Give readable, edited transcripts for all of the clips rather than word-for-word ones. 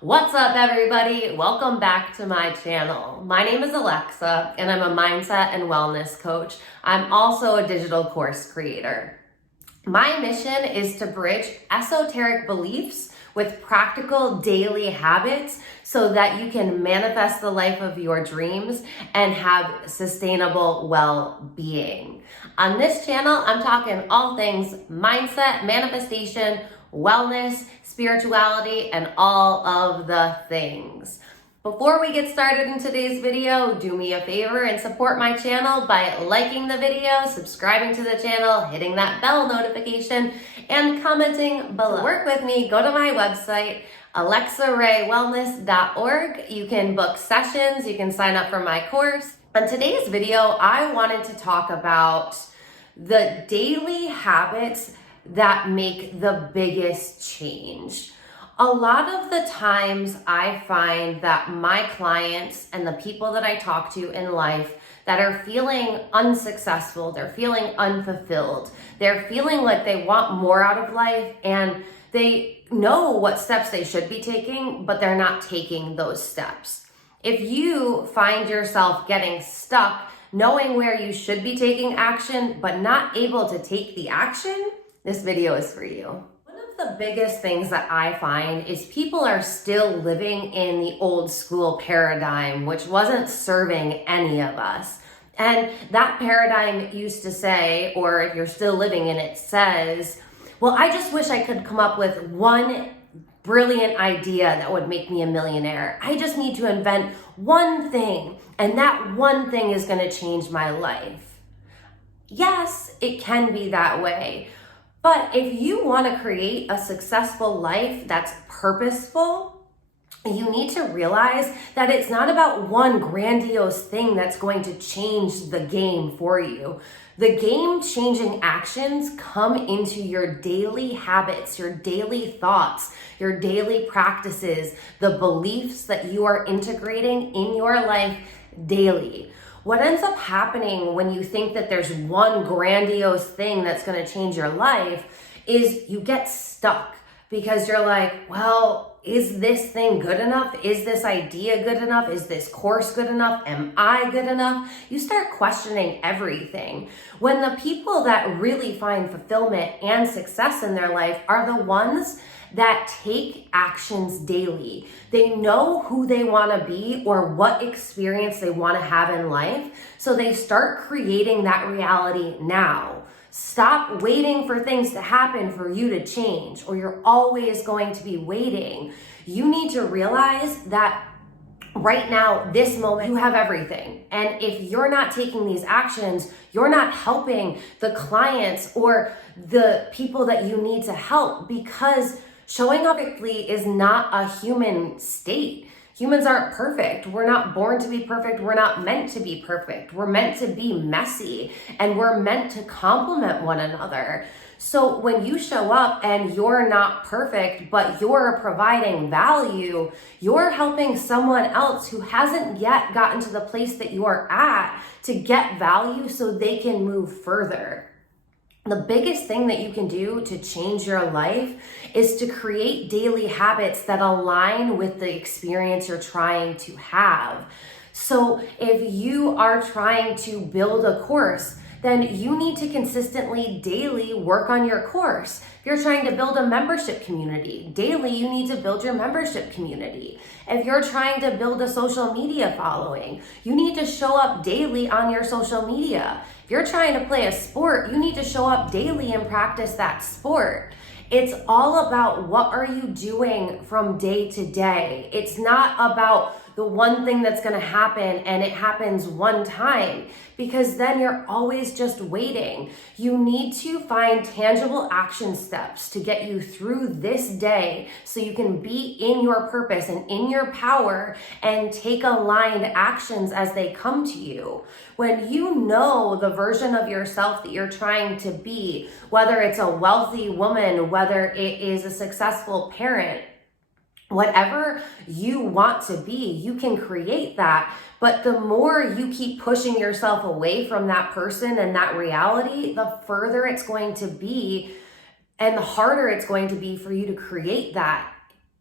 What's up, everybody? Welcome back to my channel. My name is Alexa, and I'm a mindset and wellness coach. I'm also a digital course creator. My mission is to bridge esoteric beliefs with practical daily habits so that you can manifest the life of your dreams and have sustainable well-being. On this channel, I'm talking all things mindset, manifestation, wellness, spirituality, and all of the things. Before we get started in today's video, do me a favor and support my channel by liking the video, subscribing to the channel, hitting that bell notification, and commenting below. To work with me, go to my website, alexaraewellness.org. You can book sessions, you can sign up for my course. On today's video, I wanted to talk about the daily habits that make the biggest change. A lot of the times I find that my clients and the people that I talk to in life that are feeling unsuccessful, they're feeling unfulfilled, they're feeling like they want more out of life and they know what steps they should be taking, but they're not taking those steps. If you find yourself getting stuck, knowing where you should be taking action, but not able to take the action, this video is for you. One of the biggest things that I find is people are still living in the old school paradigm, which wasn't serving any of us. And that paradigm used to say, or if you're still living in it, says, well, I just wish I could come up with one brilliant idea that would make me a millionaire. I just need to invent one thing, and that one thing is going to change my life. Yes, it can be that way. But if you want to create a successful life that's purposeful, you need to realize that it's not about one grandiose thing that's going to change the game for you. The game-changing actions come into your daily habits, your daily thoughts, your daily practices, the beliefs that you are integrating in your life daily. What ends up happening when you think that there's one grandiose thing that's going to change your life is you get stuck because you're like, well, is this thing good enough? Is this idea good enough? Is this course good enough? Am I good enough? You start questioning everything. When the people that really find fulfillment and success in their life are the ones that take actions daily. They know who they want to be or what experience they want to have in life, so they start creating that reality now. Stop waiting for things to happen for you to change, or you're always going to be waiting. You need to realize that right now, this moment, you have everything. And if you're not taking these actions, you're not helping the clients or the people that you need to help, because showing up perfectly is not a human state. Humans aren't perfect. We're not born to be perfect. We're not meant to be perfect. We're meant to be messy, and we're meant to complement one another. So when you show up and you're not perfect, but you're providing value, you're helping someone else who hasn't yet gotten to the place that you are at to get value so they can move further. The biggest thing that you can do to change your life is to create daily habits that align with the experience you're trying to have. So if you are trying to build a course, then you need to consistently daily work on your course. If you're trying to build a membership community, daily you need to build your membership community. If you're trying to build a social media following, you need to show up daily on your social media. If you're trying to play a sport, you need to show up daily and practice that sport. It's all about what are you doing from day to day. It's not about the one thing that's going to happen and it happens one time, because then you're always just waiting. You need to find tangible action steps to get you through this day so you can be in your purpose and in your power and take aligned actions as they come to you. When you know the version of yourself that you're trying to be, whether it's a wealthy woman, whether it is a successful parent, whatever you want to be, you can create that. But the more you keep pushing yourself away from that person and that reality, the further it's going to be and the harder it's going to be for you to create that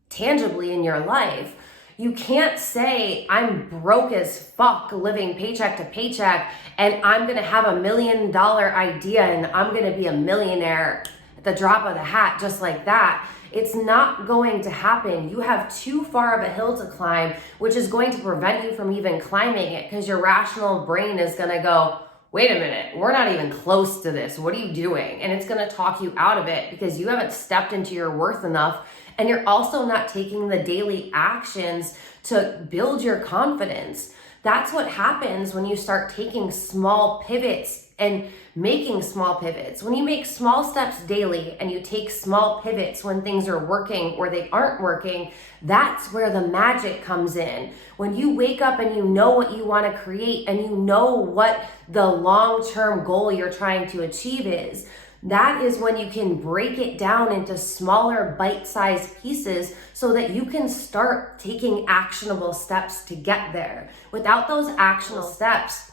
tangibly in your life. You can't say, I'm broke as fuck living paycheck to paycheck and I'm gonna have $1 million idea and I'm gonna be a millionaire at the drop of the hat just like that. It's not going to happen. You have too far of a hill to climb, which is going to prevent you from even climbing it, because your rational brain is gonna go, wait a minute, we're not even close to this. What are you doing? And it's gonna talk you out of it because you haven't stepped into your worth enough. And you're also not taking the daily actions to build your confidence. That's what happens when you start taking small pivots and making small pivots. When you make small steps daily and you take small pivots when things are working or they aren't working, that's where the magic comes in. When you wake up and you know what you want to create and you know what the long-term goal you're trying to achieve is, that is when you can break it down into smaller bite-sized pieces so that you can start taking actionable steps to get there. Without those actionable steps,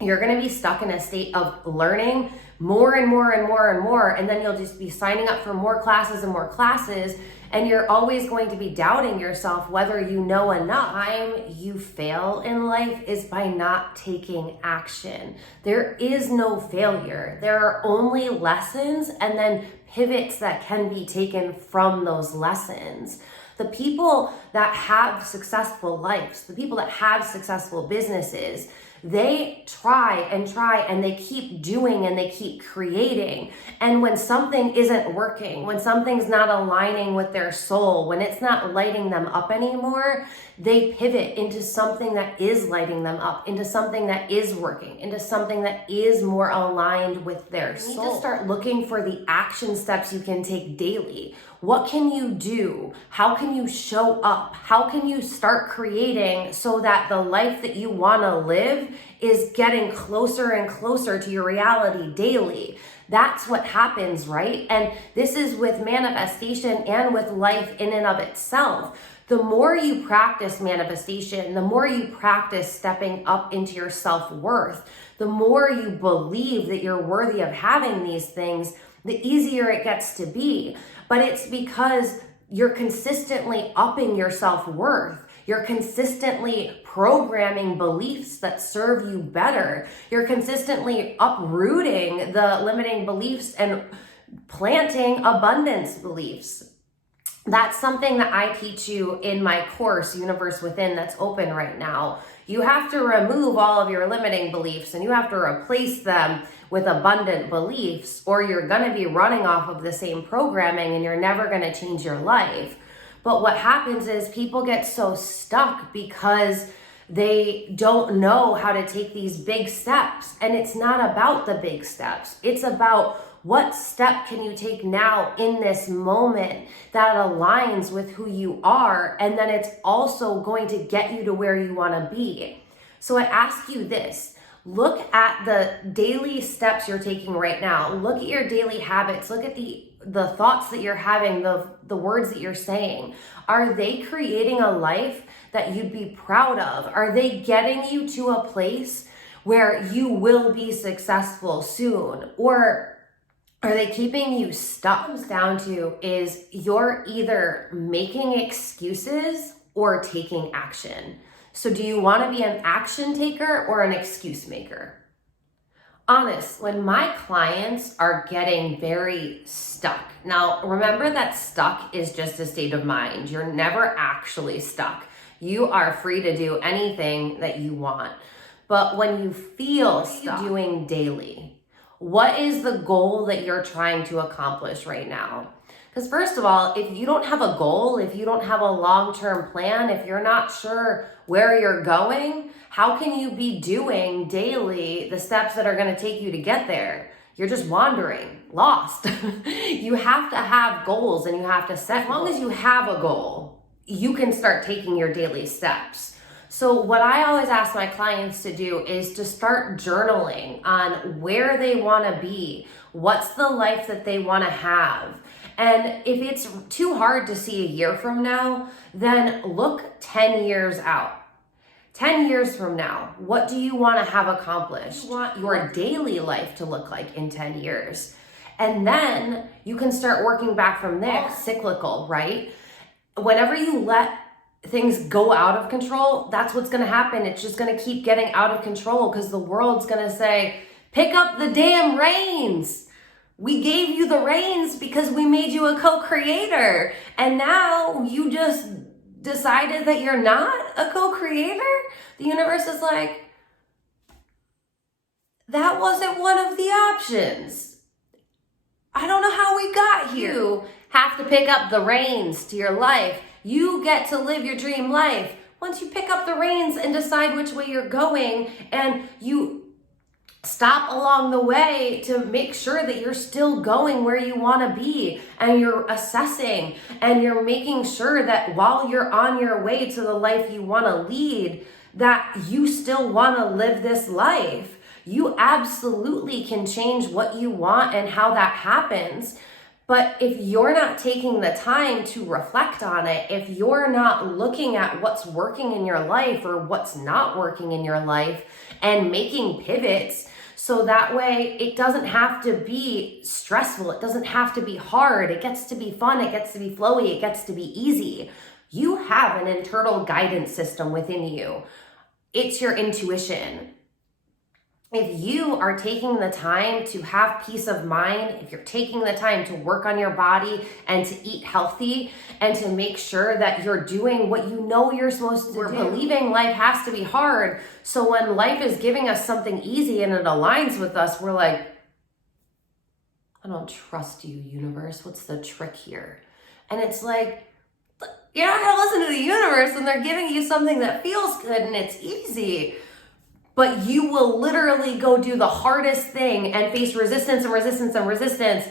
you're going to be stuck in a state of learning more and more and more and more, and then you'll just be signing up for more classes and more classes, and you're always going to be doubting yourself whether you know enough. The time you fail in life is by not taking action. There is no failure. There are only lessons and then pivots that can be taken from those lessons. The people that have successful lives, the people that have successful businesses, they try and they keep doing and they keep creating. And when something isn't working, when something's not aligning with their soul, when it's not lighting them up anymore, they pivot into something that is lighting them up, into something that is working, into something that is more aligned with their soul. You need to start looking for the action steps you can take daily. What can you do? How can you show up? How can you start creating so that the life that you want to live is getting closer and closer to your reality daily? That's what happens, right? And this is with manifestation and with life in and of itself. The more you practice manifestation, the more you practice stepping up into your self-worth, the more you believe that you're worthy of having these things, the easier it gets to be. But it's because you're consistently upping your self-worth. You're consistently programming beliefs that serve you better. You're consistently uprooting the limiting beliefs and planting abundance beliefs. That's something that I teach you in my course, Universe Within, that's open right now. You have to remove all of your limiting beliefs and you have to replace them with abundant beliefs, or you're going to be running off of the same programming and you're never going to change your life. But what happens is people get so stuck because they don't know how to take these big steps. And it's not about the big steps. It's about what step can you take now in this moment that aligns with who you are, and then it's also going to get you to where you want to be. So I ask you this. Look at the daily steps you're taking right now. Look at your daily habits. Look at the thoughts that you're having, the words that you're saying. Are they creating a life that you'd be proud of? Are they getting you to a place where you will be successful soon? Or are they keeping you stuck? What it comes down to is you're either making excuses or taking action. So do you want to be an action taker or an excuse maker? Honest, when my clients are getting very stuck, now remember that stuck is just a state of mind. You're never actually stuck. You are free to do anything that you want. But when you feel stuck, what are you doing daily? What is the goal that you're trying to accomplish right now? Because first of all, if you don't have a goal, if you don't have a long-term plan, if you're not sure where you're going, how can you be doing daily the steps that are going to take you to get there? You're just wandering, lost. You have to have goals and you have to set. As long as you have a goal, you can start taking your daily steps. So what I always ask my clients to do is to start journaling on where they want to be, what's the life that they want to have. And if it's too hard to see a year from now, then look 10 years out. 10 years from now, what do you want to have accomplished? You want your daily life to look like in 10 years. And then you can start working back from there. Cyclical, right? whenever you let things go out of control, that's what's going to happen. It's just going to keep getting out of control because the world's going to say, pick up the damn reins. We gave you the reins because we made you a co-creator. And now you just decided that you're not a co-creator? The universe is like, that wasn't one of the options. I don't know how we got here. You have to pick up the reins to your life. You get to live your dream life. Once you pick up the reins and decide which way you're going, and you stop along the way to make sure that you're still going where you want to be, and you're assessing and you're making sure that while you're on your way to the life you want to lead, that you still want to live this life. You absolutely can change what you want and how that happens. But if you're not taking the time to reflect on it, if you're not looking at what's working in your life or what's not working in your life and making pivots, so that way it doesn't have to be stressful, it doesn't have to be hard, it gets to be fun, it gets to be flowy, it gets to be easy. You have an internal guidance system within you. It's your intuition. If you are taking the time to have peace of mind, if you're taking the time to work on your body and to eat healthy and to make sure that you're doing what you know you're supposed to do. We're believing life has to be hard. So when life is giving us something easy and it aligns with us, we're like, I don't trust you, universe. What's the trick here? And it's like, you're not going to listen to the universe when they're giving you something that feels good and it's easy. But you will literally go do the hardest thing and face resistance and resistance and resistance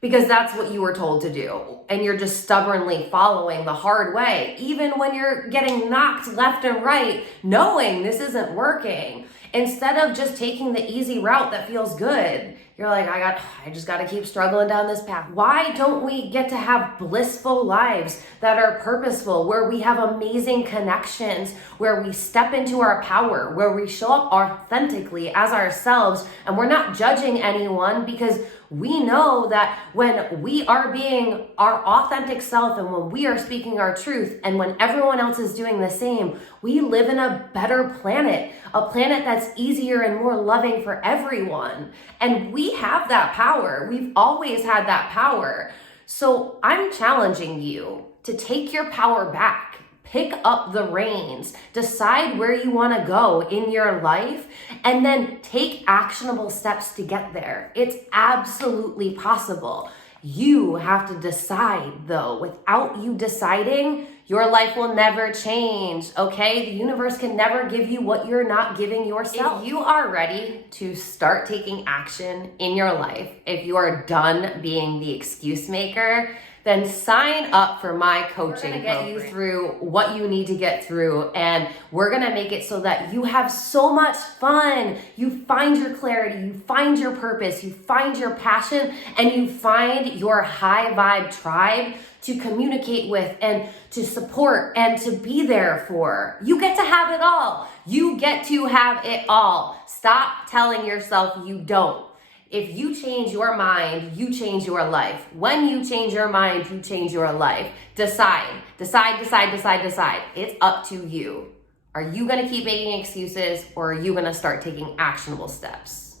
because that's what you were told to do. And you're just stubbornly following the hard way, even when you're getting knocked left and right, knowing this isn't working. Instead of just taking the easy route that feels good, you're like, I just got to keep struggling down this path. Why don't we get to have blissful lives that are purposeful, where we have amazing connections, where we step into our power, where we show up authentically as ourselves, and we're not judging anyone because we know that when we are being our authentic self and when we are speaking our truth and when everyone else is doing the same, we live in a better planet, a planet that's easier and more loving for everyone. And we have that power. We've always had that power. So I'm challenging you to take your power back. Pick up the reins, decide where you want to go in your life, and then take actionable steps to get there. It's absolutely possible. You have to decide, though. Without you deciding, your life will never change, okay? The universe can never give you what you're not giving yourself. If you are ready to start taking action in your life, if you are done being the excuse maker, then sign up for my coaching program. We're gonna get you through what you need to get through, and we're gonna make it so that you have so much fun. You find your clarity, you find your purpose, you find your passion, and you find your high vibe tribe to communicate with and to support and to be there for. You get to have it all. You get to have it all. Stop telling yourself you don't. If you change your mind, you change your life. When you change your mind, you change your life. Decide. It's up to you. Are you gonna keep making excuses, or are you gonna start taking actionable steps?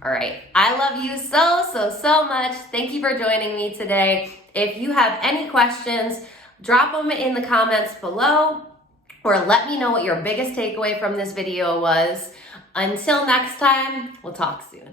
All right, I love you so much. Thank you for joining me today. If you have any questions, drop them in the comments below, or let me know what your biggest takeaway from this video was. Until next time, we'll talk soon.